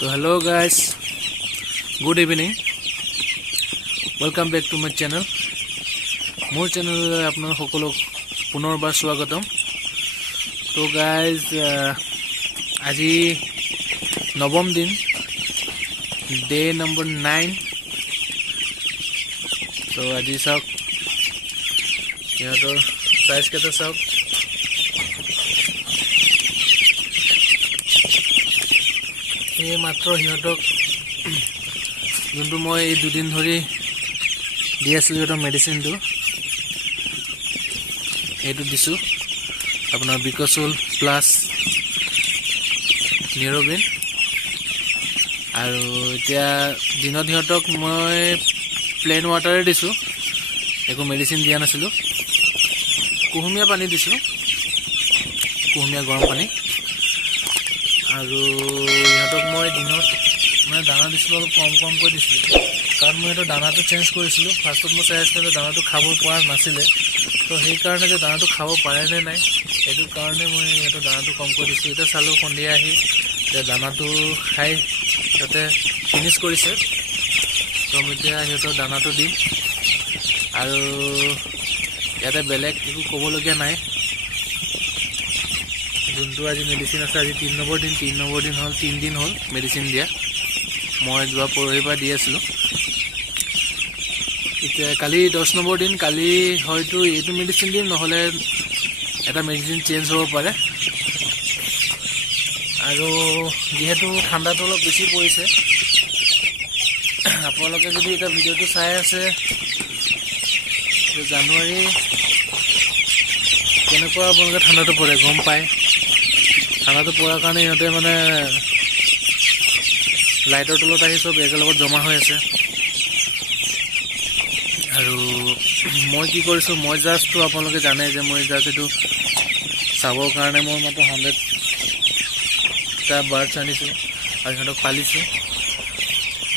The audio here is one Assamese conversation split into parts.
So hello guys, good evening. Welcome back to my channel. More channel apnar hokolok punorbar swagatam. So guys, aji nobom din, day number 9. So aji sauk yator size keta sauk. এই মাত্ৰ হিহঁতক যোনটো মই এই দুদিন ধৰি দি আছিলোঁ সিহঁতক মেডিচিনটো এইটো দিছোঁ আপোনাৰ বিকচুল প্লাছ নিউৰবিন আৰু এতিয়া দিনত সিহঁতক মই প্লেন ৱাটাৰে দিছোঁ একো মেডিচিন দিয়া নাছিলোঁ কুহুমীয়া পানী দিছোঁ কুহুমীয়া গৰম পানী আৰু ইহঁতক মই দিনত মানে দানা দিছিলোঁ অলপ কমকৈ দিছিলোঁ কাৰণ মই সিহঁতৰ দানাটো চেঞ্জ কৰিছিলোঁ ফাৰ্ষ্টত মই চাই আছিলোঁ যে দানাটো খাব পৰা নাছিলে তো সেইকাৰণে যে দানাটো খাব পাৰে নে নাই সেইটো কাৰণে মই সিহঁতৰ দানাটো কমকৈ দিছোঁ এতিয়া চালোঁ সন্ধিয়া আহি যে দানাটো খাই সিহঁতে ফিনিছ কৰিছে তো মই এতিয়া সিহঁতৰ দানাটো দিম আৰু ইয়াতে বেলেগ একো ক'বলগীয়া নাই যোনটো আজি মেডিচিন আছে আজি 3 নম্বৰ দিন হ'ল 3 দিন হ'ল মেডিচিন দিয়া মই যোৱা পৰহিৰ পৰা দি আছিলোঁ এতিয়া কালি 10 নম্বৰ দিন কালি হয়তো এইটো মেডিচিন দিম নহ'লে এটা মেডিচিন চেঞ্জ হ'ব পাৰে আৰু যিহেতু ঠাণ্ডাটো অলপ বেছি পৰিছে আপোনালোকে যদি এটা ভিডিঅ'টো চাই আছে জানুৱাৰী কেনেকুৱা আপোনালোকে ঠাণ্ডাটো পৰে গম পায় ঠাণ্ডাটো পৰাৰ কাৰণে সিহঁতে মানে লাইটৰ তলত আহি চব একেলগত জমা হৈ আছে আৰু মই কি কৰিছোঁ মই জাষ্টটো আপোনালোকে জানে যে মই জাষ্ট এইটো চাবৰ কাৰণে মই মাত্ৰ 100টা বাৰ্ডছ আনিছোঁ আৰু সিহঁতক পালিছোঁ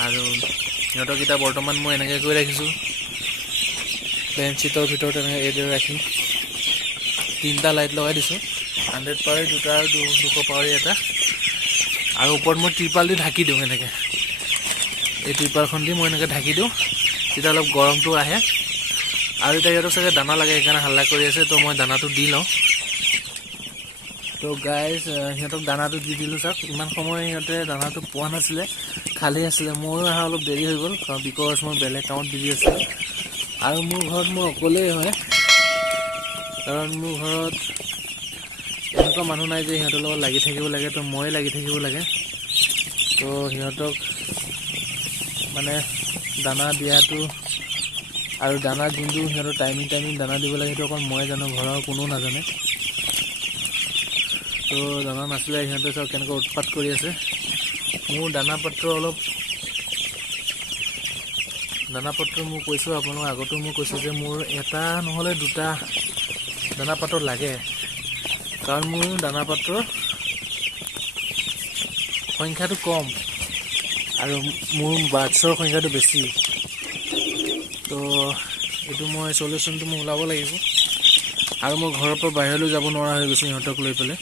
আৰু সিহঁতক এতিয়া বৰ্তমান মই এনেকৈ কৰি ৰাখিছোঁ বেঞ্চিটৰ ভিতৰত এনেকৈ এইদৰে ৰাখি 3টা লাইট লগাই দিছোঁ 100 পাৱাৰী 2টা আৰু 200 পাৱাৰী এটা আৰু ওপৰত মই ত্ৰিপাল দি ঢাকি দিওঁ এনেকৈ এই ত্ৰিপালখন দি মই এনেকৈ ঢাকি দিওঁ তেতিয়া অলপ গৰমটো আহে আৰু এতিয়া সিহঁতক চাগে দানা লাগে সেইকাৰণে হাল্লা কৰি আছে তো মই দানাটো দি লওঁ তো গাইজ সিহঁতক দানাটো দি দিলোঁ চাওক ইমান সময় সিহঁতে দানাটো পোৱা নাছিলে খালী আছিলে ময়ো অহা অলপ দেৰি হৈ গ'ল বিকজ মই বেলেগ কামত বিজি আছিলোঁ আৰু মোৰ ঘৰত মই অকলেই হয় কাৰণ মোৰ ঘৰত এনেকুৱা মানুহ নাই যে সিহঁতৰ লগত লাগি থাকিব লাগে তো মই লাগি থাকিব লাগে তো সিহঁতক মানে দানা দিয়াটো আৰু দানা যোনটো সিহঁতৰ টাইমিং দানা দিব লাগে সেইটো অকল মই জানো ঘৰৰ কোনো নাজানে তো দানা নাছিলে সিহঁতে চব কেনেকৈ উৎপাত কৰি আছে মোৰ দানা পত্ৰ মই কৈছোঁ আপোনালোক আগতো মই কৈছোঁ যে মোৰ এটা নহ'লে 2টা দানা পাত্ৰ লাগে কাৰণ মোৰ দানা পাত্ৰৰ সংখ্যাটো কম আৰু মোৰ বাৰ্ডছৰ সংখ্যাটো বেছি তো এইটো মই সলিউশ্যনটো মই ওলাব লাগিব আৰু মই ঘৰৰ পৰা বাহিৰলৈ যাব নোৱাৰা হৈ গৈছোঁ সিহঁতক লৈ পেলাই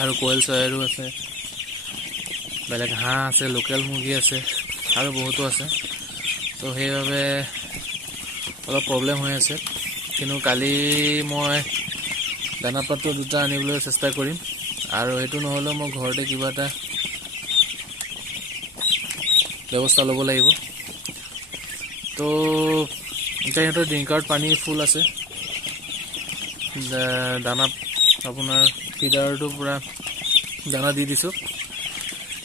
আৰু কোৱেল চৰাইৰো আছে বেলেগ হাঁহ আছে লোকেল মুৰ্গী আছে আৰু বহুতো আছে তো সেইবাবে অলপ প্ৰব্লেম হৈ আছে কিন্তু কালি মই দানা পাত্ৰ 2টা আনিবলৈ চেষ্টা কৰিম আৰু সেইটো নহ'লেও মই ঘৰতে কিবা এটা ব্যৱস্থা ল'ব লাগিব তো এতিয়া সিহঁতৰ ড্ৰিংকাৰত পানী ফুল আছে দানা আপোনাৰ ফিডাৰটো পূৰা দানা দি দিছোঁ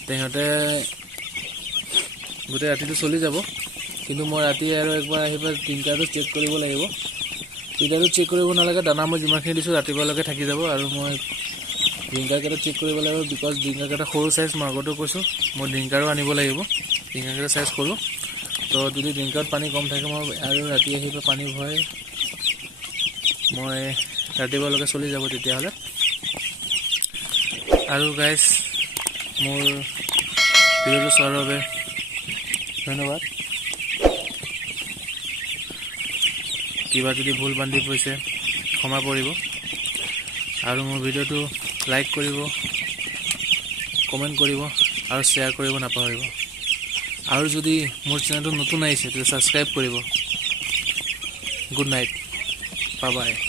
সিহঁতে গোটেই ৰাতিটো চলি যাব কিন্তু মই ৰাতি আৰু একবাৰ আহি পেলাই ড্ৰিংকাৰটো চেক কৰিব লাগিব ফিডাৰটো চেক কৰিব নালাগে দানা মই যিমানখিনি দিছোঁ ৰাতিপুৱালৈকে থাকি যাব আৰু মই ড্ৰিংকাৰকেইটা চেক কৰিব লাগিব বিকজ ড্ৰিংকাৰকেইটা সৰু চাইজ মই আগতেও কৈছোঁ মই ড্ৰিংকাৰো আনিব লাগিব ড্ৰিংকাৰকেইটা চাইজ কৰোঁ তো যদি ড্ৰিংকাৰত পানী কম থাকে মই আৰু ৰাতি আহি পেলাই পানী ভৰাই মই ৰাতিপুৱালৈকে চলি যাব তেতিয়াহ'লে আৰু গাইজ মোৰ ভিডিঅ'টো চোৱাৰ বাবে ধন্যবাদ কিবা যদি ভুল বান্ধি পৰিছে ক্ষমা কৰিব আৰু মোৰ ভিডিঅ'টো লাইক কৰিব কমেণ্ট কৰিব আৰু শ্বেয়াৰ কৰিব নাপাহৰিব। আৰু যদি মোৰ চেনেলটো নতুন আহিছে তেতিয়া ছাবস্ক্ৰাইব কৰিব। Good night, bye bye.